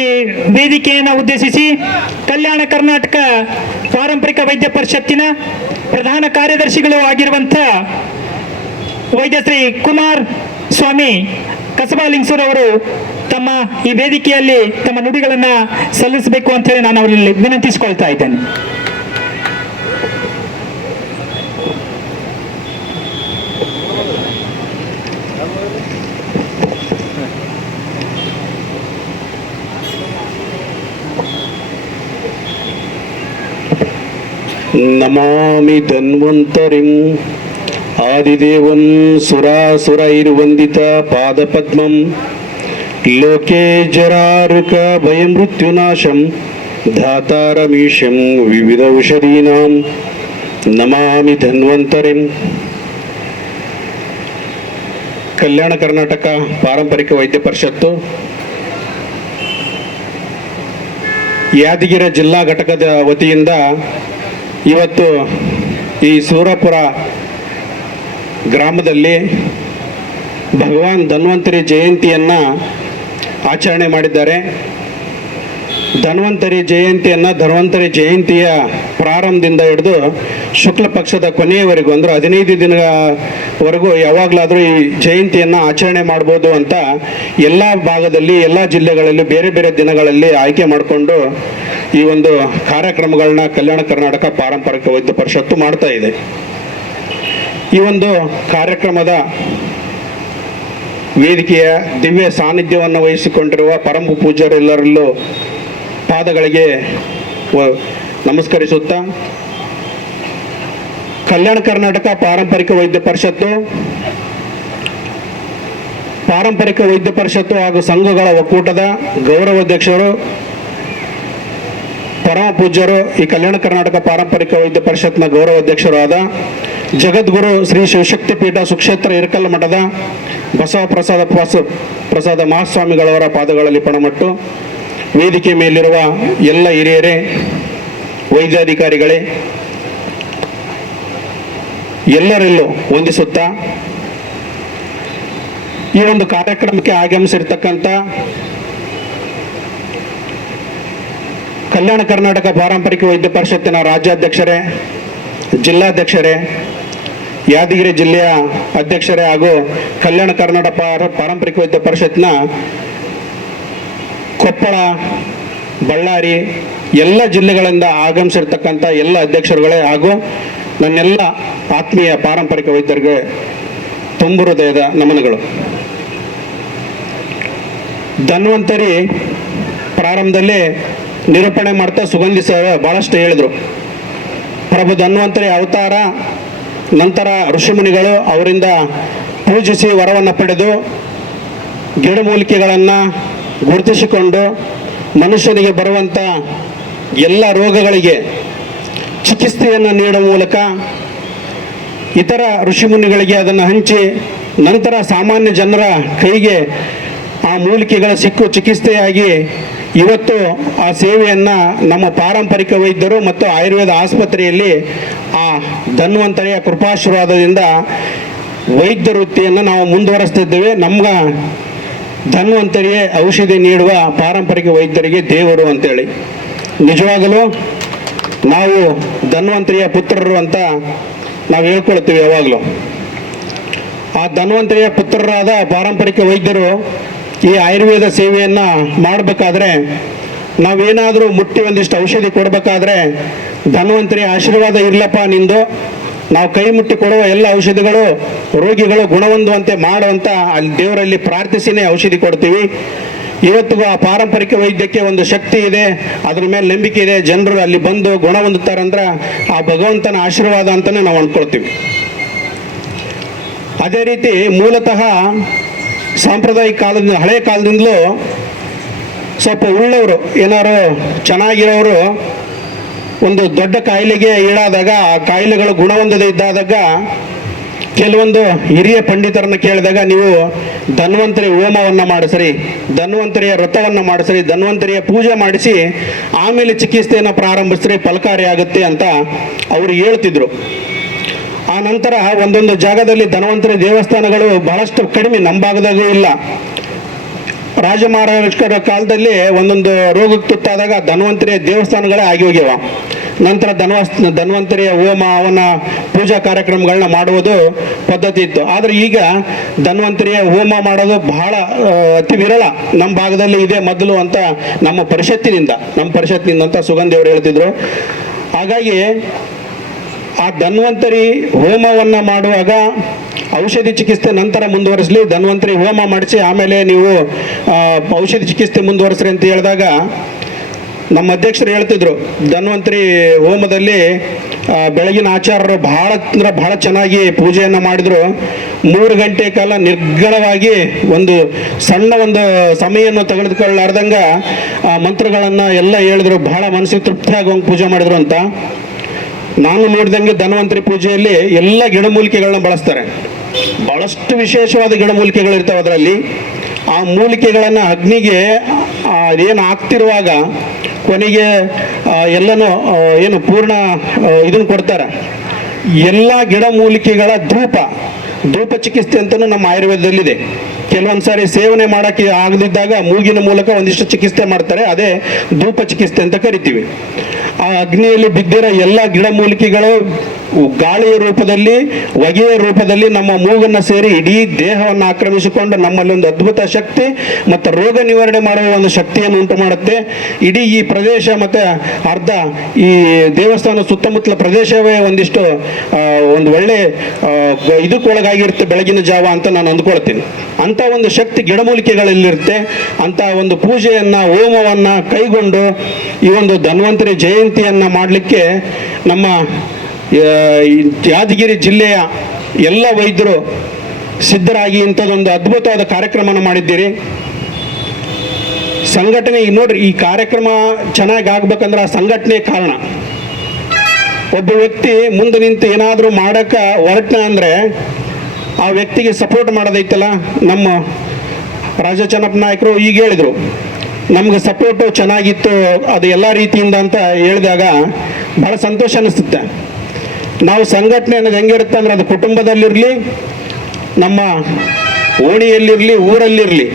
ಈ ವೇದಿಕೆಯನ್ನು ಉದ್ದೇಶಿಸಿ ಕಲ್ಯಾಣ ಕರ್ನಾಟಕ ಪಾರಂಪರಿಕ ವೈದ್ಯ ಪರಿಷತ್ತಿನ ಪ್ರಧಾನ ಕಾರ್ಯದರ್ಶಿಗಳು ಆಗಿರುವಂಥ ವೈದ್ಯ ಶ್ರೀ ಕುಮಾರ್ ಸ್ವಾಮಿ ಕಸಬಾ ಲಿಂಗಸೂರ್ ಅವರು ತಮ್ಮ ಈ ವೇದಿಕೆಯಲ್ಲಿ ತಮ್ಮ ನುಡಿಗಳನ್ನು ಸಲ್ಲಿಸಬೇಕು ಅಂತ ಹೇಳಿ ನಾನು ಅವರಲ್ಲಿ ವಿನಂತಿಸಿಕೊಳ್ತಾ ಇದ್ದೇನೆ. ನಮಾಮಿ ಧನ್ವಂತರಿಂ ಆದಿದೇವಂ ಸುರಾಸುರೈರ್ವಂದಿತ ಪಾದಪದ್ಮಂ. ಲೋಕೆ ಜರಾರುಕ ಭಯಮೃತ್ಯುನಾಶಂ ಧಾತಾರಮೀಶಂ ವಿವಿಧ ಔಷಧೀನಾಂ ನಮಾಮಿ ಧನ್ವಂತರಿಂ. ಕಲ್ಯಾಣ ಕರ್ನಾಟಕ ಪಾರಂಪರಿಕ ವೈದ್ಯ ಪರಿಷತ್ತು. ಯಾದಗಿರಿ ಜಿಲ್ಲಾ ಘಟಕದ ವತಿಯಿಂದ ಇವತ್ತು ಈ ಸೂರಪುರ ಗ್ರಾಮದಲ್ಲಿ ಭಗವಾನ್ ಧನ್ವಂತರಿ ಜಯಂತಿಯನ್ನು ಆಚರಣೆ ಮಾಡಿದ್ದಾರೆ. ಧನ್ವಂತರಿ ಜಯಂತಿಯನ್ನು ಧನ್ವಂತರಿ ಜಯಂತಿಯ ಪ್ರಾರಂಭದಿಂದ ಹಿಡಿದು ಶುಕ್ಲ ಪಕ್ಷದ ಕೊನೆಯವರೆಗೂ, ಅಂದರೆ ಹದಿನೈದು ದಿನವರೆಗೂ ಯಾವಾಗಲಾದರೂ ಈ ಜಯಂತಿಯನ್ನು ಆಚರಣೆ ಮಾಡ್ಬೋದು ಅಂತ ಎಲ್ಲ ಭಾಗದಲ್ಲಿ, ಎಲ್ಲ ಜಿಲ್ಲೆಗಳಲ್ಲಿ ಬೇರೆ ಬೇರೆ ದಿನಗಳಲ್ಲಿ ಆಯ್ಕೆ ಮಾಡಿಕೊಂಡು ಈ ಒಂದು ಕಾರ್ಯಕ್ರಮಗಳನ್ನ ಕಲ್ಯಾಣ ಕರ್ನಾಟಕ ಪಾರಂಪರಿಕ ವೈದ್ಯ ಪರಿಷತ್ತು ಮಾಡ್ತಾ ಇದೆ. ಈ ಒಂದು ಕಾರ್ಯಕ್ರಮದ ವೇದಿಕೆಯ ದಿವ್ಯ ಸಾನ್ನಿಧ್ಯವನ್ನು ವಹಿಸಿಕೊಂಡಿರುವ ಪರಮ ಪೂಜ್ಯರೆಲ್ಲರಲ್ಲೂ ಪಾದಗಳಿಗೆ ನಮಸ್ಕರಿಸುತ್ತಾ, ಕಲ್ಯಾಣ ಕರ್ನಾಟಕ ಪಾರಂಪರಿಕ ವೈದ್ಯ ಪರಿಷತ್ತು, ಪಾರಂಪರಿಕ ವೈದ್ಯ ಪರಿಷತ್ತು ಹಾಗೂ ಸಂಘಗಳ ಒಕ್ಕೂಟದ ಗೌರವಾಧ್ಯಕ್ಷರು, ಪರಮ ಪೂಜ್ಯರು, ಈ ಕಲ್ಯಾಣ ಕರ್ನಾಟಕ ಪಾರಂಪರಿಕ ವೈದ್ಯ ಪರಿಷತ್ನ ಗೌರವಾಧ್ಯಕ್ಷರಾದ ಜಗದ್ಗುರು ಶ್ರೀ ಶಿವಶಕ್ತಿ ಪೀಠ ಸುಕ್ಷೇತ್ರ ಇರಕಲ್ ಮಠದ ಬಸವ ಪ್ರಸಾದ ಪ್ರಸಾದ ಮಹಾಸ್ವಾಮಿಗಳವರ ಪಾದಗಳಲ್ಲಿ ಪಣಮಟ್ಟು ವೇದಿಕೆ ಮೇಲಿರುವ ಎಲ್ಲ ಹಿರಿಯರೇ, ವೈದ್ಯಾಧಿಕಾರಿಗಳೇ, ಎಲ್ಲರಲ್ಲೂ ವಂದಿಸುತ್ತಾ ಈ ಒಂದು ಕಾರ್ಯಕ್ರಮಕ್ಕೆ ಆಗಮಿಸಿರ್ತಕ್ಕಂಥ ಕಲ್ಯಾಣ ಕರ್ನಾಟಕ ಪಾರಂಪರಿಕ ವೈದ್ಯ ಪರಿಷತ್ತಿನ ರಾಜ್ಯಾಧ್ಯಕ್ಷರೇ, ಜಿಲ್ಲಾಧ್ಯಕ್ಷರೇ, ಯಾದಗಿರಿ ಜಿಲ್ಲೆಯ ಅಧ್ಯಕ್ಷರೇ ಹಾಗೂ ಕಲ್ಯಾಣ ಕರ್ನಾಟಕ ಪಾರ, ಪಾರಂಪರಿಕ ವೈದ್ಯ ಪರಿಷತ್ನ ಕೊಪ್ಪಳ, ಬಳ್ಳಾರಿ ಎಲ್ಲ ಜಿಲ್ಲೆಗಳಿಂದ ಆಗಮಿಸಿರ್ತಕ್ಕಂಥ ಎಲ್ಲ ಅಧ್ಯಕ್ಷರುಗಳೇ ಹಾಗೂ ನನ್ನೆಲ್ಲ ಆತ್ಮೀಯ ಪಾರಂಪರಿಕ ವೈದ್ಯರಿಗೆ ತುಂಬು ಹೃದಯದ ನಮನಗಳು. ಧನ್ವಂತರಿ ಪ್ರಾರಂಭದಲ್ಲಿ ನಿರೂಪಣೆ ಮಾಡ್ತಾ ಸುಗಂಧಿ ಸರ್ ಭಾಳಷ್ಟು ಹೇಳಿದರು. ಪ್ರಭು ಧನ್ವಂತರಿ ಅವತಾರ, ನಂತರ ಋಷಿಮುನಿಗಳು ಅವರಿಂದ ಪೂಜಿಸಿ ವರವನ್ನು ಪಡೆದು ಗಿಡಮೂಲಿಕೆಗಳನ್ನು ಗುರುತಿಸಿಕೊಂಡು ಮನುಷ್ಯನಿಗೆ ಬರುವಂಥ ಎಲ್ಲ ರೋಗಗಳಿಗೆ ಚಿಕಿತ್ಸೆಯನ್ನು ನೀಡುವ ಮೂಲಕ ಇತರ ಋಷಿಮುನಿಗಳಿಗೆ ಅದನ್ನು ಹಂಚಿ ನಂತರ ಸಾಮಾನ್ಯ ಜನರ ಕೈಗೆ ಆ ಮೂಲಿಕೆಗಳ ಸಿಕ್ಕು ಚಿಕಿತ್ಸೆಯಾಗಿ ಇವತ್ತು ಆ ಸೇವೆಯನ್ನು ನಮ್ಮ ಪಾರಂಪರಿಕ ವೈದ್ಯರು ಮತ್ತು ಆಯುರ್ವೇದ ಆಸ್ಪತ್ರೆಯಲ್ಲಿ ಆ ಧನ್ವಂತರಿಯ ಕೃಪಾಶೀರ್ವಾದದಿಂದ ವೈದ್ಯ ವೃತ್ತಿಯನ್ನು ನಾವು ಮುಂದುವರೆಸ್ತಿದ್ದೇವೆ. ನಮ್ಗ ಧನ್ವಂತರಿಯೇ ಔಷಧಿ ನೀಡುವ ಪಾರಂಪರಿಕ ವೈದ್ಯರಿಗೆ ದೇವರು ಅಂತೇಳಿ. ನಿಜವಾಗಲೂ ನಾವು ಧನ್ವಂತರಿಯ ಪುತ್ರರು ಅಂತ ನಾವು ಹೇಳ್ಕೊಳ್ತೀವಿ ಯಾವಾಗಲೂ. ಆ ಧನ್ವಂತರಿಯ ಪುತ್ರರಾದ ಪಾರಂಪರಿಕ ವೈದ್ಯರು ಈ ಆಯುರ್ವೇದ ಸೇವೆಯನ್ನು ಮಾಡಬೇಕಾದ್ರೆ ನಾವೇನಾದರೂ ಮುಟ್ಟಿ ಒಂದಿಷ್ಟು ಔಷಧಿ ಕೊಡಬೇಕಾದ್ರೆ ಧನ್ವಂತರಿಯ ಆಶೀರ್ವಾದ ಇರ್ಲಪ್ಪ ನಿಂದು. ನಾವು ಕೈ ಮುಟ್ಟಿ ಕೊಡುವ ಎಲ್ಲ ಔಷಧಿಗಳು, ರೋಗಿಗಳು ಗುಣಹೊಂದುವಂತೆ ಮಾಡುವಂತ ಅಲ್ಲಿ ದೇವರಲ್ಲಿ ಪ್ರಾರ್ಥಿಸಿನೇ ಔಷಧಿ ಕೊಡ್ತೀವಿ. ಇವತ್ತಿಗೂ ಆ ಪಾರಂಪರಿಕ ವೈದ್ಯಕ್ಕೆ ಒಂದು ಶಕ್ತಿ ಇದೆ, ಅದ್ರ ಮೇಲೆ ನಂಬಿಕೆ ಇದೆ, ಜನರು ಅಲ್ಲಿ ಬಂದು ಗುಣ ಹೊಂದುತ್ತಾರಂದ್ರೆ ಆ ಭಗವಂತನ ಆಶೀರ್ವಾದ ಅಂತಾನೆ ನಾವು ಅಂದ್ಕೊಳ್ತೀವಿ ಅದೇ ರೀತಿ ಮೂಲತಃ ಸಾಂಪ್ರದಾಯಿಕ ಕಾಲದಿಂದ ಹಳೆಯ ಕಾಲದಿಂದಲೂ ಸ್ವಲ್ಪ ಉಳ್ಳವರು, ಏನಾರು ಚೆನ್ನಾಗಿರೋರು ಒಂದು ದೊಡ್ಡ ಕಾಯಿಲೆಗೆ ಈಡಾದಾಗ ಆ ಕಾಯಿಲೆಗಳು ಗುಣ ಹೊಂದದೇ ಇದ್ದಾದಾಗ ಕೆಲವೊಂದು ಹಿರಿಯ ಪಂಡಿತರನ್ನು ಕೇಳಿದಾಗ ನೀವು ಧನ್ವಂತರಿ ಹೋಮವನ್ನು ಮಾಡಿಸ್ರಿ, ಧನ್ವಂತರಿಯ ವ್ರತವನ್ನು ಮಾಡಿಸ್ರಿ, ಧನ್ವಂತರಿಯ ಪೂಜೆ ಮಾಡಿಸಿ ಆಮೇಲೆ ಚಿಕಿತ್ಸೆಯನ್ನು ಪ್ರಾರಂಭಿಸ್ರಿ, ಫಲಕಾರಿ ಆಗುತ್ತೆ ಅಂತ ಅವರು ಹೇಳ್ತಿದ್ರು. ಆ ನಂತರ ಒಂದೊಂದು ಜಾಗದಲ್ಲಿ ಧನ್ವಂತರಿ ದೇವಸ್ಥಾನಗಳು ಬಹಳಷ್ಟು ಕಡಿಮೆ, ನಮ್ಮ ಭಾಗದಾಗೂ ಇಲ್ಲ. ರಾಜಮಹಾರಾಜರ ಕಾಲದಲ್ಲಿ ಒಂದೊಂದು ರೋಗಕ್ಕೆ ತುತ್ತಾದಾಗ ಧನ್ವಂತರಿಯ ದೇವಸ್ಥಾನಗಳೇ ಆಗಿ ಹೋಗ್ಯವ. ನಂತರ ಧನ್ವ ಧನ್ವಂತರಿಯ ಹೋಮ, ಅವನ ಪೂಜಾ ಕಾರ್ಯಕ್ರಮಗಳನ್ನ ಮಾಡುವುದು ಪದ್ಧತಿ ಇತ್ತು. ಆದರೆ ಈಗ ಧನ್ವಂತರಿಯ ಹೋಮ ಮಾಡೋದು ಬಹಳ ಅತಿ ವಿರಳ. ನಮ್ಮ ಭಾಗದಲ್ಲಿ ಇದೆ ಮೊದಲು ಅಂತ ನಮ್ಮ ಪರಿಷತ್ತಿನಿಂದ ನಮ್ಮ ಪರಿಷತ್ತಿನಿಂದ ಅಂತ ಸುಗಂಧಿಯವರು ಹೇಳ್ತಿದ್ರು. ಹಾಗಾಗಿ ಆ ಧನ್ವಂತರಿ ಹೋಮವನ್ನು ಮಾಡುವಾಗ ಔಷಧಿ ಚಿಕಿತ್ಸೆ ನಂತರ ಮುಂದುವರಿಸಲಿ. ಧನ್ವಂತರಿ ಹೋಮ ಮಾಡಿಸಿ ಆಮೇಲೆ ನೀವು ಔಷಧಿ ಚಿಕಿತ್ಸೆ ಮುಂದುವರಿಸ್ರಿ ಅಂತ ಹೇಳಿದಾಗ ನಮ್ಮ ಅಧ್ಯಕ್ಷರು ಹೇಳ್ತಿದ್ರು, ಧನ್ವಂತರಿ ಹೋಮದಲ್ಲಿ ಬೆಳಗಿನ ಆಚಾರ್ಯರು ಬಹಳ, ಅಂದ್ರೆ ಬಹಳ ಚೆನ್ನಾಗಿ ಪೂಜೆಯನ್ನು ಮಾಡಿದ್ರು. ಮೂರು ಗಂಟೆ ಕಾಲ ನಿರ್ಗಣವಾಗಿ ಒಂದು ಸಣ್ಣ ಒಂದು ಸಮಯವನ್ನು ತೆಗೆದುಕೊಳ್ಳಾರ್ದಂಗ ಆ, ಮಂತ್ರಗಳನ್ನು ಎಲ್ಲ ಹೇಳಿದ್ರು. ಬಹಳ ಮನಸ್ಸಿಗೆ ತೃಪ್ತಿ ಆಗುವಂಗೆ ಪೂಜೆ ಮಾಡಿದ್ರು ಅಂತ. ನಾನು ನೋಡಿದಂಗೆ ಧನ್ವಂತರಿ ಪೂಜೆಯಲ್ಲಿ ಎಲ್ಲ ಗಿಡಮೂಲಿಕೆಗಳನ್ನ ಬಳಸ್ತಾರೆ. ಬಹಳಷ್ಟು ವಿಶೇಷವಾದ ಗಿಡಮೂಲಿಕೆಗಳು ಇರ್ತಾವೆ ಅದರಲ್ಲಿ. ಆ ಮೂಲಿಕೆಗಳನ್ನು ಅಗ್ನಿಗೆ ಏನು ಆಗ್ತಿರುವಾಗ ಕೊನೆಗೆ ಎಲ್ಲನೂ ಏನು ಪೂರ್ಣ ಇದನ್ನು ಕೊಡ್ತಾರೆ. ಎಲ್ಲ ಗಿಡಮೂಲಿಕೆಗಳ ಧೂಪ ಧೂಪ ಚಿಕಿತ್ಸೆ ಅಂತಲೂ ನಮ್ಮ ಆಯುರ್ವೇದದಲ್ಲಿದೆ. ಕೆಲವೊಂದು ಸಾರಿ ಸೇವನೆ ಮಾಡೋಕ್ಕೆ ಆಗದಿದ್ದಾಗ ಮೂಗಿನ ಮೂಲಕ ಒಂದಿಷ್ಟು ಚಿಕಿತ್ಸೆ ಮಾಡ್ತಾರೆ. ಅದೇ ಧೂಪ ಚಿಕಿತ್ಸೆ ಅಂತ ಕರಿತೀವಿ. ಆ ಅಗ್ನಿಯಲ್ಲಿ ಬಿದ್ದಿರೋ ಎಲ್ಲ ಗಿಡಮೂಲಿಕೆಗಳು ಗಾಳಿಯ ರೂಪದಲ್ಲಿ, ಹೊಗೆಯ ರೂಪದಲ್ಲಿ ನಮ್ಮ ಮೂಗನ್ನು ಸೇರಿ ಇಡೀ ದೇಹವನ್ನು ಆಕ್ರಮಿಸಿಕೊಂಡು ನಮ್ಮಲ್ಲಿ ಒಂದು ಅದ್ಭುತ ಶಕ್ತಿ ಮತ್ತು ರೋಗ ನಿವಾರಣೆ ಮಾಡುವ ಒಂದು ಶಕ್ತಿಯನ್ನು ಉಂಟು ಮಾಡುತ್ತೆ. ಇಡೀ ಈ ಪ್ರದೇಶ ಮತ್ತು ಅರ್ಧ ಈ ದೇವಸ್ಥಾನ ಸುತ್ತಮುತ್ತಲ ಪ್ರದೇಶವೇ ಒಂದಿಷ್ಟು ಒಂದು ಒಳ್ಳೆ ಇದಕ್ಕೊಳಗಾಗಿರುತ್ತೆ ಬೆಳಗಿನ ಜಾವ ಅಂತ ನಾನು ಅಂದ್ಕೊಳ್ತೀನಿ. ಅಂತ ಒಂದು ಶಕ್ತಿ ಗಿಡಮೂಲಿಕೆಗಳಲ್ಲಿರುತ್ತೆ ಅಂತ ಒಂದು ಪೂಜೆಯನ್ನು, ಹೋಮವನ್ನ ಕೈಗೊಂಡು ಈ ಒಂದು ಧನ್ವಂತರಿ ಜಯಂತಿಯನ್ನ ಮಾಡಲಿಕ್ಕೆ ನಮ್ಮ ಯಾದಗಿರಿ ಜಿಲ್ಲೆಯ ಎಲ್ಲ ವೈದ್ಯರು ಸಿದ್ಧರಾಗಿ ಇಂಥದ್ದೊಂದು ಅದ್ಭುತವಾದ ಕಾರ್ಯಕ್ರಮನ ಮಾಡಿದ್ದೀರಿ. ಸಂಘಟನೆ ನೋಡ್ರಿ, ಈ ಕಾರ್ಯಕ್ರಮ ಚೆನ್ನಾಗಿ ಆಗ್ಬೇಕಂದ್ರೆ ಆ ಸಂಘಟನೆ ಕಾರಣ. ಒಬ್ಬ ವ್ಯಕ್ತಿ ಮುಂದೆ ನಿಂತು ಏನಾದರೂ ಮಾಡೋಕ್ಕೆ ಹೊರಟ್ನ ಅಂದರೆ ಆ ವ್ಯಕ್ತಿಗೆ ಸಪೋರ್ಟ್ ಮಾಡೋದೈತಲ್ಲ ನಮ್ಮ ರಾಜ ಚೆನ್ನಪ್ಪ ನಾಯಕರು ಈಗ ಹೇಳಿದರು. ನಮ್ಗೆ ಸಪೋರ್ಟು ಚೆನ್ನಾಗಿತ್ತು, ಅದು ಎಲ್ಲ ರೀತಿಯಿಂದ ಅಂತ ಹೇಳಿದಾಗ ಭಾಳ ಸಂತೋಷ ಅನಿಸುತ್ತೆ. ನಾವು ಸಂಘಟನೆ ಅನ್ನೋದು ಹೆಂಗಿರುತ್ತೆ ಅಂದ್ರೆ ಅದು ಕುಟುಂಬದಲ್ಲಿರಲಿ, ನಮ್ಮ ಓಣಿಯಲ್ಲಿರಲಿ, ಊರಲ್ಲಿರಲಿ,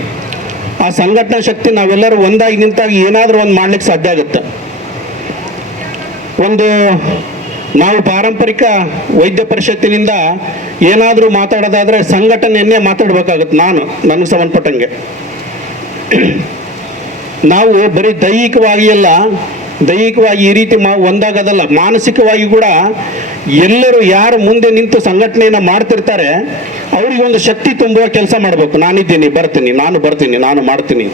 ಆ ಸಂಘಟನಾ ಶಕ್ತಿ ನಾವೆಲ್ಲರೂ ಒಂದಾಗಿ ನಿಂತಾಗ ಏನಾದರೂ ಒಂದು ಮಾಡ್ಲಿಕ್ಕೆ ಸಾಧ್ಯ ಆಗುತ್ತೆ. ಒಂದು ನಾವು ಪಾರಂಪರಿಕ ವೈದ್ಯ ಪರಿಷತ್ತಿನಿಂದ ಏನಾದರೂ ಮಾತಾಡೋದಾದರೆ ಸಂಘಟನೆಯನ್ನೇ ಮಾತಾಡಬೇಕಾಗುತ್ತೆ ನಾನು ನನಗೆ ಸಂಬಂಧಪಟ್ಟಂಗೆ. ನಾವು ಬರೀ ದೈಹಿಕವಾಗಿ ಅಲ್ಲ, ದೈಹಿಕವಾಗಿ ಈ ರೀತಿ ಮಾ ಒಂದಾಗೋದಲ್ಲ, ಮಾನಸಿಕವಾಗಿ ಕೂಡ ಎಲ್ಲರೂ ಯಾರು ಮುಂದೆ ನಿಂತು ಸಂಘಟನೆಯನ್ನು ಮಾಡ್ತಿರ್ತಾರೆ, ಅವ್ರಿಗೆ ಒಂದು ಶಕ್ತಿ ತುಂಬುವ ಕೆಲಸ ಮಾಡಬೇಕು. ನಾನಿದ್ದೀನಿ, ಬರ್ತೀನಿ, ನಾನು ಬರ್ತೀನಿ, ನಾನು ಮಾಡ್ತೀನಿ.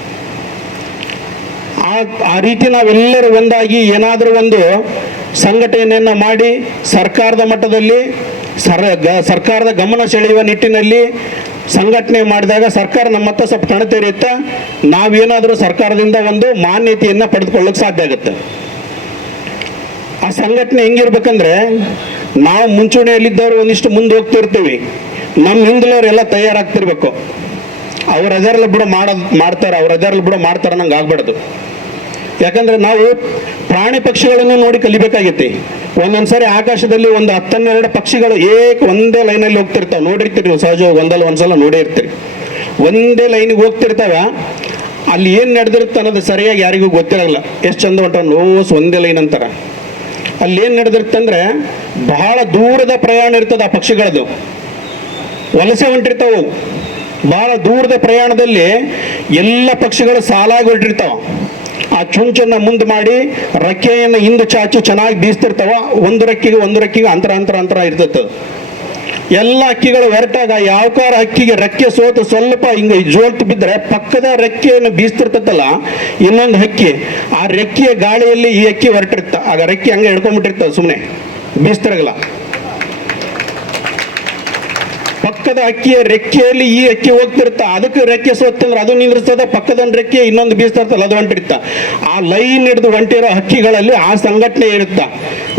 ಆ ಆ ರೀತಿ ನಾವೆಲ್ಲರೂ ಒಂದಾಗಿ ಏನಾದರೂ ಒಂದು ಸಂಘಟನೆಯನ್ನು ಮಾಡಿ ಸರ್ಕಾರದ ಮಟ್ಟದಲ್ಲಿ ಸರ್ ಸರ್ಕಾರದ ಗಮನ ಸೆಳೆಯುವ ನಿಟ್ಟಿನಲ್ಲಿ ಸಂಘಟನೆ ಮಾಡಿದಾಗ ಸರ್ಕಾರ ನಮ್ಮ ಹತ್ರ ಸ್ವಲ್ಪ ತೆರೆಯುತ್ತೆ ನಾವೇನಾದರೂ ಸರ್ಕಾರದಿಂದ ಒಂದು ಮಾನ್ಯತೆಯನ್ನು ಪಡೆದುಕೊಳ್ಳೋಕೆ ಸಾಧ್ಯ ಆಗುತ್ತೆ. ಆ ಸಂಘಟನೆ ಹೆಂಗಿರ್ಬೇಕಂದ್ರೆ ನಾವು ಮುಂಚೂಣಿಯಲ್ಲಿದ್ದವರು ಒಂದಿಷ್ಟು ಮುಂದೆ ಹೋಗ್ತಿರ್ತೀವಿ. ನಮ್ಮ ಹಿಂದಲವರೆಲ್ಲ ತಯಾರಾಗ್ತಿರ್ಬೇಕು. ಅವ್ರ ಅದರಲ್ಲಿ ಬಿಡು ಮಾಡೋದು ಮಾಡ್ತಾರೆ, ಅವ್ರ ಅದರಲ್ಲಿ ಬಿಡ ಮಾಡ್ತಾರೆ ನಂಗೆ ಆಗ್ಬಾರ್ದು. ಯಾಕಂದ್ರೆ ನಾವು ಪ್ರಾಣಿ ಪಕ್ಷಿಗಳನ್ನು ನೋಡಿ ಕಲಿಬೇಕಾಗೈತಿ. ಒಂದೊಂದ್ಸರಿ ಆಕಾಶದಲ್ಲಿ ಒಂದು ಹತ್ತನ್ನೆರಡು ಪಕ್ಷಿಗಳು ಏಕ್ ಒಂದೇ ಲೈನಲ್ಲಿ ಹೋಗ್ತಿರ್ತಾವೆ. ನೋಡಿರ್ತೀರಿ ನೀವು ಸಹಜವಾಗಿ ಒಂದಲ್ಲ ಒಂದ್ಸಲ ನೋಡೇ ಇರ್ತೀರಿ. ಒಂದೇ ಲೈನಿಗೆ ಹೋಗ್ತಿರ್ತಾವ. ಅಲ್ಲಿ ಏನು ನಡೆದಿರುತ್ತೆ ಅನ್ನೋದು ಸರಿಯಾಗಿ ಯಾರಿಗೂ ಗೊತ್ತಿರಲ್ಲ. ಎಷ್ಟು ಚಂದ ಹೊಂಟ ನೋಸ್ ಒಂದೇ ಲೈನ್ ಅಂತಾರ. ಅಲ್ಲಿ ಏನು ನಡೆದಿರ್ತಂದ್ರೆ ಬಹಳ ದೂರದ ಪ್ರಯಾಣ ಇರ್ತದೆ ಆ ಪಕ್ಷಿಗಳದ್ದು. ವಲಸೆ ಹೊಂಟಿರ್ತಾವು. ಬಹಳ ದೂರದ ಪ್ರಯಾಣದಲ್ಲಿ ಎಲ್ಲ ಪಕ್ಷಿಗಳು ಸಾಲಾಗಿ ಹೊರಟಿರ್ತಾವ. ಆ ಚುಂಚನ್ನ ಮುಂದೆ ಮಾಡಿ, ರೆಕ್ಕೆಯನ್ನು ಹಿಂದೆ ಚಾಚು, ಚೆನ್ನಾಗಿ ಬೀಸ್ತಿರ್ತಾವ. ಒಂದು ರೆಕ್ಕಿಗೆ ಒಂದು ರಕ್ಕಿಗೆ ಅಂತರ ಅಂತರ ಅಂತರ ಇರ್ತಿತ್ತು ಅದು. ಎಲ್ಲ ಅಕ್ಕಿಗಳು ಹೊರಟಾಗ ಯಾವ ಅಕ್ಕಿಗೆ ರೆಕ್ಕೆ ಸೋತು ಸ್ವಲ್ಪ ಹಿಂಗೆ ಜೋಲ್ಟ್ ಬಿದ್ದರೆ ಪಕ್ಕದ ರೆಕ್ಕೆಯನ್ನು ಬೀಸ್ತಿರ್ತೈತಲ್ಲ, ಇನ್ನೊಂದು ಹಕ್ಕಿ, ಆ ರೆಕ್ಕೆಯ ಗಾಳಿಯಲ್ಲಿ ಈ ಅಕ್ಕಿ ಹೊರಟಿರ್ತ ಆಗ ರೆಕ್ಕೆ ಹಂಗೆ ಹಿಡ್ಕೊಂಡ್ಬಿಟ್ಟಿರ್ತದೆ ಸುಮ್ಮನೆ ಬೀಸ್ತಿರಗಲ್ಲ ಪಕ್ಕದ ಅಕ್ಕಿಯ ರೆಕ್ಕೆಯಲ್ಲಿ ಈ ಅಕ್ಕಿ ಹೋಗ್ತಿರ್ತ ಅದಕ್ಕೆ ರೆಕ್ಕೆ ಸೋತಂದ್ರೆ ಅದು ನಿಂದ್ರಿಸ್ತದ ಪಕ್ಕದ ರೆಕ್ಕೆ ಇನ್ನೊಂದು ಬೀಸ್ತಿರ್ತಲ್ಲ ಅದು ಹೊಂಟಿರ್ತ ಆ ಲೈನ್ ಹಿಡಿದು ಹೊಂಟಿರೋ ಹಕ್ಕಿಗಳಲ್ಲಿ ಆ ಸಂಘಟನೆ ಇರುತ್ತ.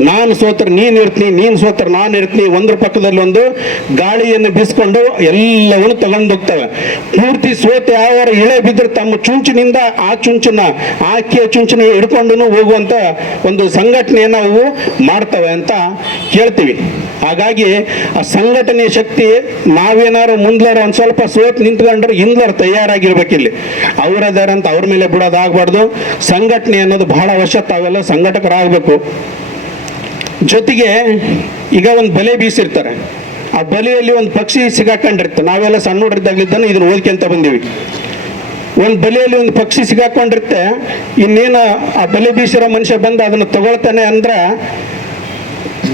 ನಾನು ಸೋತ್ರ, ನೀನ್ ಇರ್ತೀನಿ ನೀನ್ ಸೋತ್ರ, ನಾನು ಇರ್ತೀನಿ ಒಂದ್ರ ಪಕ್ಕದಲ್ಲಿ ಒಂದು ಗಾಳಿಯನ್ನು ಬೀಸ್ಕೊಂಡು ಎಲ್ಲವನ್ನು ತಗೊಂಡು ಹೋಗ್ತವೆ. ಪೂರ್ತಿ ಸೋತ ಯಾವ ಇಳೆ ಬಿದ್ದರೆ ತಮ್ಮ ಚುಂಚಿನಿಂದ ಆ ಚುಂಚನ, ಆ ಅಕ್ಕಿಯ ಚುಂಚನ ಹಿಡ್ಕೊಂಡು ಹೋಗುವಂತ ಒಂದು ಸಂಘಟನೆಯನ್ನು ಅವು ಮಾಡ್ತವೆ ಅಂತ ಕೇಳ್ತೀವಿ. ಹಾಗಾಗಿ ಆ ಸಂಘಟನೆ ಶಕ್ತಿ ನಾವೇನಾರು ಮುಂದ್ಲಾರ ಒಂದು ಸ್ವಲ್ಪ ಸೋತ್ ನಿಂತ್ಕೊಂಡ್ರೆ ಹಿಂದ್ಲಾರು ತಯಾರಾಗಿರ್ಬೇಕು ಇಲ್ಲಿ ಅವ್ರದಾರ ಅಂತ ಅವ್ರ ಮೇಲೆ ಬಿಡೋದಾಗಬಾರ್ದು ಸಂಘಟನೆ ಅನ್ನೋದು ಬಹಳ ಅವಶ್ಯ ತಾವೆಲ್ಲ ಸಂಘಟಕರಾಗಬೇಕು. ಜೊತೆಗೆ ಈಗ ಒಂದು ಬಲೆ ಬೀಸಿರ್ತಾರೆ. ಆ ಬಲೆಯಲ್ಲಿ ಒಂದು ಪಕ್ಷಿ ಸಿಗಾಕೊಂಡಿರುತ್ತೆ. ನಾವೆಲ್ಲ ಸಣ್ಣ ಹುಡುಗರಿದ್ದಾಗಲಿದ್ದಾನೆ ಇದನ್ನ ಓದ್ಕೊಂತ ಬಂದೀವಿ. ಒಂದು ಬಲೆಯಲ್ಲಿ ಒಂದು ಪಕ್ಷಿ ಸಿಗಾಕೊಂಡಿರುತ್ತೆ. ಇನ್ನೇನು ಆ ಬಲೆ ಬೀಸಿರೋ ಮನುಷ್ಯ ಬಂದು ಅದನ್ನು ತಗೊಳ್ತಾನೆ ಅಂದ್ರೆ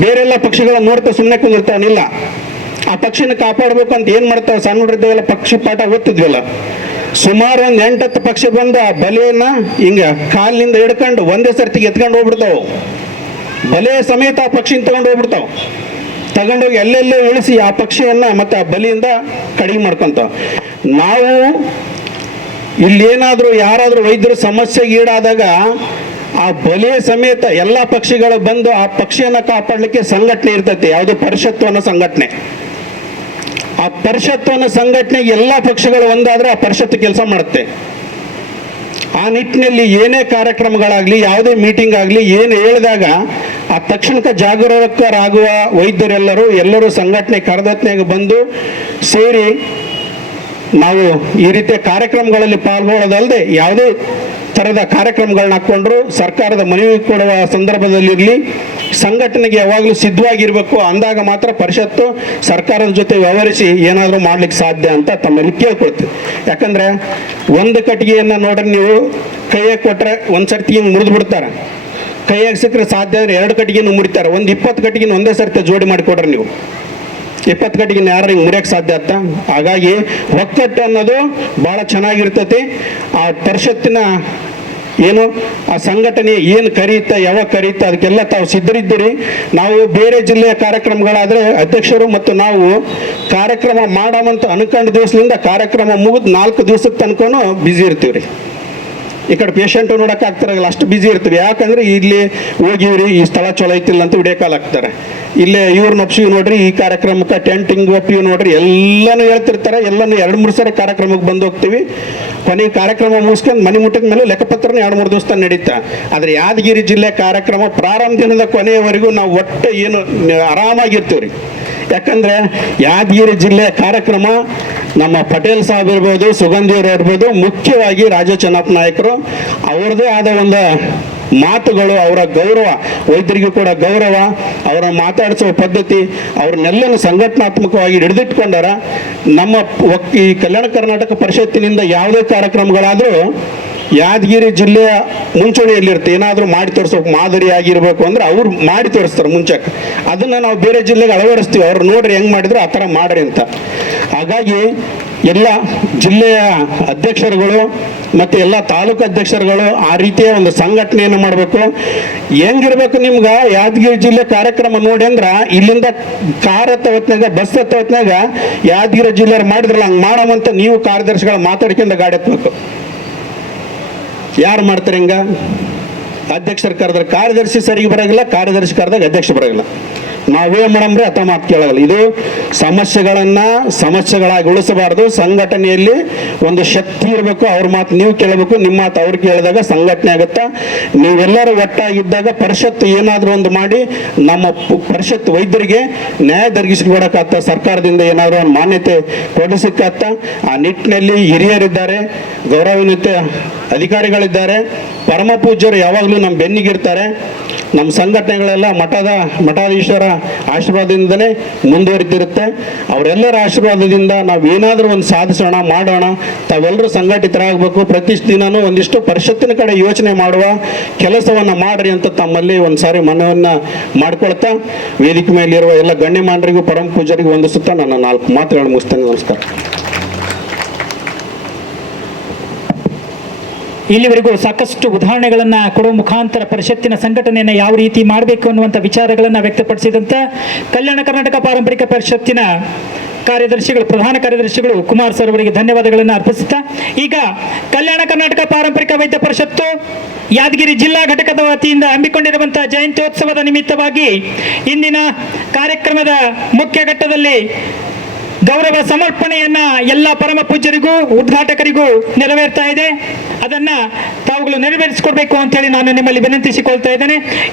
ಬೇರೆಲ್ಲ ಪಕ್ಷಿಗಳನ್ನ ನೋಡ್ತಾ ಸುಮ್ಮನೆ ಕುಂದಿರ್ತಾನಿಲ್ಲ ಆ ಪಕ್ಷಿನ ಕಾಪಾಡಬೇಕು ಅಂತ ಏನ್ ಮಾಡ್ತಾವ ಸಣ್ಣ ಹುಡುಗರಿದ್ದಾಗೆಲ್ಲ ಪಕ್ಷಿ ಪಾಠ ಓದ್ತಿದ್ವಲ್ಲ. ಸುಮಾರು ಒಂದ್ ಎಂಟತ್ತು ಪಕ್ಷಿ ಬಂದು ಆ ಬಲೆಯನ್ನ ಹಿಂಗ ಕಾಲಿನಿಂದ ಹಿಡ್ಕೊಂಡು ಒಂದೇ ಸರ್ತಿಗೆ ಎತ್ಕೊಂಡು ಹೋಗ್ಬಿಡ್ತಾವ. ಬಲೆ ಸಮೇತ ಆ ಪಕ್ಷಿನ ತಗೊಂಡು ಹೋಗ್ಬಿಡ್ತಾವ. ತಗೊಂಡೋಗಿ ಎಲ್ಲೆಲ್ಲೇ ಇಳಿಸಿ ಆ ಪಕ್ಷಿಯನ್ನ ಮತ್ತೆ ಆ ಬಲಿಯಿಂದ ಕಡಿಮೆ ಮಾಡ್ಕೊಂತಾವ. ನಾವು ಇಲ್ಲೇನಾದ್ರೂ ಯಾರಾದ್ರೂ ವೈದ್ಯರು ಸಮಸ್ಯೆಗೆ ಈಡಾದಾಗ ಆ ಬಲೆ ಸಮೇತ ಎಲ್ಲ ಪಕ್ಷಿಗಳು ಬಂದು ಆ ಪಕ್ಷಿಯನ್ನ ಕಾಪಾಡಲಿಕ್ಕೆ ಸಂಘಟನೆ ಇರ್ತೈತಿ. ಯಾವುದು ಪರಿಷತ್ತು ಅನ್ನೋ ಸಂಘಟನೆ. ಆ ಪರಿಷತ್ತು ಅನ್ನೋ ಸಂಘಟನೆಗೆ ಎಲ್ಲ ಪಕ್ಷಗಳು ಒಂದಾದ್ರೆ ಆ ಪರಿಷತ್ತು ಕೆಲಸ ಮಾಡುತ್ತೆ. ಆ ನಿಟ್ಟಿನಲ್ಲಿ ಏನೇ ಕಾರ್ಯಕ್ರಮಗಳಾಗ್ಲಿ, ಯಾವುದೇ ಮೀಟಿಂಗ್ ಆಗಲಿ, ಏನು ಹೇಳಿದಾಗ ಆ ತಕ್ಷಣಕ್ಕೆ ಜಾಗರೂಕರಾಗುವ ವೈದ್ಯರೆಲ್ಲರೂ ಎಲ್ಲರೂ ಸಂಘಟನೆ ಕರೆದತ್ನಾಗ ಬಂದು ಸೇರಿ ನಾವು ಈ ರೀತಿಯ ಕಾರ್ಯಕ್ರಮಗಳಲ್ಲಿ ಪಾಲ್ಗೊಳ್ಳೋದಲ್ಲದೆ ಯಾವುದೇ ಥರದ ಕಾರ್ಯಕ್ರಮಗಳನ್ನ ಹಾಕ್ಕೊಂಡ್ರು ಸರ್ಕಾರದ ಮನವಿ ಕೊಡುವ ಸಂದರ್ಭದಲ್ಲಿರಲಿ, ಸಂಘಟನೆಗೆ ಯಾವಾಗಲೂ ಸಿದ್ಧವಾಗಿರಬೇಕು ಅಂದಾಗ ಮಾತ್ರ ಪರಿಷತ್ತು ಸರ್ಕಾರದ ಜೊತೆ ವ್ಯವಹರಿಸಿ ಏನಾದರೂ ಮಾಡ್ಲಿಕ್ಕೆ ಸಾಧ್ಯ ಅಂತ ತಮ್ಮಲ್ಲಿ ಕೇಳ್ಕೊಳ್ತೀವಿ. ಯಾಕಂದ್ರೆ ಒಂದು ಕಟ್ಟಿಗೆಯನ್ನು ನೋಡ್ರಿ ನೀವು, ಕೈಯಾಗ ಕೊಟ್ಟರೆ ಒಂದು ಸರ್ತಿ ಹಿಂಗೆ ಮುರಿದು ಬಿಡ್ತಾರೆ. ಕೈಯಾಗ ಸಿಕ್ಕರೆ ಸಾಧ್ಯ ಅಂದ್ರೆ ಎರಡು ಕಟ್ಟಿಗೆನೂ ಮುರಿತಾರೆ. ಒಂದು ಇಪ್ಪತ್ತು ಕಟ್ಟಿಗೆನ ಒಂದೇ ಸರ್ತಿ ಜೋಡಿ ಮಾಡಿಕೊಡ್ರಿ ನೀವು. ಇಪ್ಪತ್ತು ಗಂಟೆಗೆ ಯಾರು ಹಿಂಗೆ ಮುರಿಯಕ್ಕೆ ಸಾಧ್ಯ ಅಂತ. ಹಾಗಾಗಿ ಒಕ್ಕಟ್ಟು ಅನ್ನೋದು ಭಾಳ ಚೆನ್ನಾಗಿರ್ತತಿ. ಆ ಪರಿಷತ್ತಿನ ಏನು, ಆ ಸಂಘಟನೆ ಏನು ಕರೀತ, ಯಾವಾಗ ಕರೀತ, ಅದಕ್ಕೆಲ್ಲ ತಾವು ಸಿದ್ಧರಿದ್ದೀರಿ. ನಾವು ಬೇರೆ ಜಿಲ್ಲೆಯ ಕಾರ್ಯಕ್ರಮಗಳಾದರೆ ಅಧ್ಯಕ್ಷರು ಮತ್ತು ನಾವು ಕಾರ್ಯಕ್ರಮ ಮಾಡೋಮಂತ ಅನ್ಕೊಂಡು ದಿವಸದಿಂದ ಕಾರ್ಯಕ್ರಮ ಮುಗಿದು ನಾಲ್ಕು ದಿವಸಕ್ಕೆ ತನ್ಕೊಂಡು ಬ್ಯುಸಿ ಇರ್ತೀವಿ ರೀ. ಈ ಕಡೆ ಪೇಷಂಟ್ ನೋಡಕ್ ಆಗ್ತಾರಲ್ಲ, ಅಷ್ಟು ಬ್ಯುಸಿ ಇರ್ತೀವಿ. ಯಾಕಂದ್ರೆ ಇಲ್ಲಿ ಹೋಗಿವ್ರಿ, ಈ ಸ್ಥಳ ಚಲೋ ಐತಿಲ್ಲ ಅಂತ ವಿಡಿಯೋ ಹಾಕ್ತಾರೆ. ಇಲ್ಲೇ ಇವ್ರನ್ನ ಒಪ್ಸಿವಿ ನೋಡ್ರಿ, ಈ ಕಾರ್ಯಕ್ರಮಕ್ಕೆ ಟೆಂಟಿಂಗ್ ಒಪ್ಪಿವಿ ನೋಡ್ರಿ, ಎಲ್ಲಾನು ಹೇಳ್ತಿರ್ತಾರೆ, ಎಲ್ಲಾನು ಎರಡು ಮೂರು ಸರಿ ಕಾರ್ಯಕ್ರಮಕ್ಕೆ ಬಂದು ಹೋಗ್ತೀವಿ. ಕೊನೆಗೆ ಕಾರ್ಯಕ್ರಮ ಮುಗಿಸ್ಕೊಂಡು ಮನೆ ಮುಟ್ಟಿದ ಮೇಲೆ ಲೆಕ್ಕಪತ್ರನ ಎರಡು ಮೂರು ದಿವಸ ನಡೀತಾ. ಆದ್ರೆ ಯಾದಗಿರಿ ಜಿಲ್ಲೆ ಕಾರ್ಯಕ್ರಮ ಪ್ರಾರಂಭದಿಂದ ಕೊನೆಯವರೆಗೂ ನಾವು ಒಟ್ಟು ಏನು ಆರಾಮಾಗಿರ್ತೀವಿ ರೀ ಯಾಕಂದ್ರೆ ಯಾದಗಿರಿ ಜಿಲ್ಲೆ ಕಾರ್ಯಕ್ರಮ ನಮ್ಮ ಪಟೇಲ್ ಸಾಹೇಬ್ ಇರ್ಬೋದು ಸುಗಂಧಿಯವರು ಇರ್ಬೋದು, ಮುಖ್ಯವಾಗಿ ರಾಜ ಚೆನ್ನಪ್ಪ ನಾಯಕರು, ಅವ್ರದ್ದೇ ಆದ ಒಂದು ಮಾತುಗಳು ಅವರ ಗೌರವ. ವೈದ್ಯರಿಗೂ ಕೂಡ ಗೌರವ. ಅವರ ಮಾತಾಡಿಸುವ ಪದ್ಧತಿ ಅವ್ರನ್ನೆಲ್ಲನೂ ಸಂಘಟನಾತ್ಮಕವಾಗಿ ಹಿಡಿದಿಟ್ಕೊಂಡಾರ ನಮ್ಮ ಈ ಕಲ್ಯಾಣ ಕರ್ನಾಟಕ ಪರಿಷತ್ತಿನಿಂದ ಯಾವುದೇ ಕಾರ್ಯಕ್ರಮಗಳಾದರೂ ಯಾದಗಿರಿ ಜಿಲ್ಲೆಯ ಮುಂಚೂಣಿಯಲ್ಲಿರುತ್ತೆ. ಏನಾದರೂ ಮಾಡಿ ತೋರಿಸೋ ಮಾದರಿ ಆಗಿರ್ಬೇಕು ಅಂದ್ರೆ ಅವ್ರು ಮಾಡಿ ತೋರಿಸ್ತಾರೆ ಮುಂಚಕ್ಕೆ ಅದನ್ನ ನಾವು ಬೇರೆ ಜಿಲ್ಲೆಗೆ ಅಳವಡಿಸ್ತೀವಿ. ಅವ್ರು ನೋಡ್ರಿ ಹೆಂಗ್ ಮಾಡಿದ್ರು ಆ ಥರ ಮಾಡ್ರಿ ಅಂತ. ಹಾಗಾಗಿ ಎಲ್ಲ ಜಿಲ್ಲೆಯ ಅಧ್ಯಕ್ಷರುಗಳು ಮತ್ತೆ ಎಲ್ಲ ತಾಲೂಕು ಅಧ್ಯಕ್ಷರುಗಳು ಆ ರೀತಿಯ ಒಂದು ಸಂಘಟನೆಯನ್ನು ಮಾಡಬೇಕು. ಹೆಂಗಿರ್ಬೇಕು ನಿಮ್ಗೆ? ಯಾದಗಿರಿ ಜಿಲ್ಲೆ ಕಾರ್ಯಕ್ರಮ ನೋಡಿ ಅಂದ್ರೆ ಇಲ್ಲಿಂದ ಕಾರ್ ಹೊತ್ನಾಗ ಬಸ್ ಹೊತ್ನಾಗ ಯಾದಗಿರಿ ಜಿಲ್ಲೆಯವ್ರು ಮಾಡಿದ್ರಲ್ಲ, ಹಂಗೆ ಮಾಡಮಂತ ನೀವು ಕಾರ್ಯದರ್ಶಿಗಳು ಮಾತಾಡ್ಕೊಂಡು ಗಾಡಿ ಹತ್ಬೇಕು. ಯಾರು ಮಾಡ್ತಾರೆ ಹಿಂಗ? ಅಧ್ಯಕ್ಷರು ಕರೆದ್ರೆ ಕಾರ್ಯದರ್ಶಿ ಸರಿಗೆ ಬರೋಗಿಲ್ಲ, ಕಾರ್ಯದರ್ಶಿ ಕರೆದಾಗ ಅಧ್ಯಕ್ಷ ಬರೋಗಿಲ್ಲ. ನಾವೇ ಮಾಡಂದ್ರೆ ಅರ್ಥ ಮಾತು ಕೇಳಲ್ಲ ಇದು ಸಮಸ್ಯೆಗಳನ್ನ ಸಮಸ್ಯೆಗಳಾಗಿ ಉಳಿಸಬಾರ್ದು. ಸಂಘಟನೆಯಲ್ಲಿ ಒಂದು ಶಕ್ತಿ ಇರಬೇಕು, ಅವ್ರ ಮಾತು ನೀವು ಕೇಳಬೇಕು ನಿಮ್ಮ ಮಾತು ಅವ್ರು ಕೇಳಿದಾಗ ಸಂಘಟನೆ ಆಗುತ್ತಾ? ನೀವೆಲ್ಲರೂ ಒಟ್ಟಾಗಿದ್ದಾಗ ಪರಿಷತ್ತು ಏನಾದರೂ ಒಂದು ಮಾಡಿ ನಮ್ಮ ಪರಿಷತ್ ವೈದ್ಯರಿಗೆ ನ್ಯಾಯ ದೊರಕಿಸಿಕೊಡಕತ್ತ ಸರ್ಕಾರದಿಂದ ಏನಾದರೂ ಒಂದು ಮಾನ್ಯತೆ ಕೊಡಿಸಿಕ್ಕತ್ತ ಆ ನಿಟ್ಟಿನಲ್ಲಿ ಹಿರಿಯರಿದ್ದಾರೆ, ಗೌರವಾನ್ವಿತ ಅಧಿಕಾರಿಗಳಿದ್ದಾರೆ. ಪರಮ ಪೂಜ್ಯರು ಯಾವಾಗಲೂ ನಮ್ಮ ಬೆನ್ನಿಗಿರ್ತಾರೆ ನಮ್ಮ ಸಂಘಟನೆಗಳೆಲ್ಲ ಮಠದ ಮಠಾಧೀಶರ ಆಶೀರ್ವಾದದಿಂದನೇ ಮುಂದುವರಿತಿರುತ್ತೆ ಅವರೆಲ್ಲರ ಆಶೀರ್ವಾದದಿಂದ ನಾವು ಏನಾದರೂ ಒಂದು ಸಾಧಿಸೋಣ, ಮಾಡೋಣ. ತಾವೆಲ್ಲರೂ ಸಂಘಟಿತರಾಗಬೇಕು. ಪ್ರತಿ ದಿನವೂ ಒಂದಿಷ್ಟು ಪರಿಷತ್ತಿನ ಕಡೆ ಯೋಚನೆ ಮಾಡುವ ಕೆಲಸವನ್ನು ಮಾಡ್ರಿ ಅಂತ ತಮ್ಮಲ್ಲಿ ಒಂದು ಸಾರಿ ಮನವನ್ನು ಮಾಡ್ಕೊಳ್ತಾ, ವೇದಿಕೆ ಮೇಲಿರುವ ಎಲ್ಲ ಗಣ್ಯಮಾನರಿಗೂ, ಪರಮ ಪೂಜರಿಗೂ ವಂದಿಸುತ್ತಾ ನನ್ನ ನಾಲ್ಕು ಮಾತುಗಳನ್ನು ಮುಗಿಸ್ತೇನೆ. ನಮಸ್ಕಾರ. ಇಲ್ಲಿವರೆಗೂ ಸಾಕಷ್ಟು ಉದಾಹರಣೆಗಳನ್ನ ಕೊಡುವ ಮುಖಾಂತರ ಪರಿಷತ್ತಿನ ಸಂಘಟನೆಯನ್ನು ಯಾವ ರೀತಿ ಮಾಡಬೇಕು ಅನ್ನುವಂಥ ವಿಚಾರಗಳನ್ನ ವ್ಯಕ್ತಪಡಿಸಿದಂತ ಕಲ್ಯಾಣ ಕರ್ನಾಟಕ ಪಾರಂಪರಿಕ ಪರಿಷತ್ತಿನ ಕಾರ್ಯದರ್ಶಿಗಳು, ಪ್ರಧಾನ ಕಾರ್ಯದರ್ಶಿಗಳು ಕುಮಾರ್ ಸರ್ ಅವರಿಗೆ ಧನ್ಯವಾದಗಳನ್ನು ಅರ್ಪಿಸುತ್ತಾ, ಈಗ ಕಲ್ಯಾಣ ಕರ್ನಾಟಕ ಪಾರಂಪರಿಕ ವೈದ್ಯ ಪರಿಷತ್ತು ಯಾದಗಿರಿ ಜಿಲ್ಲಾ ಘಟಕದ ವತಿಯಿಂದ ಹಮ್ಮಿಕೊಂಡಿರುವಂತಹ ಜಯಂತ್ಯೋತ್ಸವದ ನಿಮಿತ್ತವಾಗಿ ಇಂದಿನ ಕಾರ್ಯಕ್ರಮದ ಮುಖ್ಯ ಘಟ್ಟದಲ್ಲಿ ಗೌರವ ಸಮರ್ಪಣೆಯನ್ನ ಎಲ್ಲ ಪರಮ ಪೂಜ್ಯರಿಗೂ, ಉದ್ಘಾಟಕರಿಗೂ ನೆರವೇರ್ತಾ ಇದೆ. ಅದನ್ನ ತಾವುಗಳು ನೆರವೇರಿಸಿಕೊಡ್ಬೇಕು ಅಂತ ಹೇಳಿ ನಾನು ನಿಮ್ಮಲ್ಲಿ ವಿನಂತಿಸಿಕೊಳ್ತಾ ಇದ್ದೇನೆ.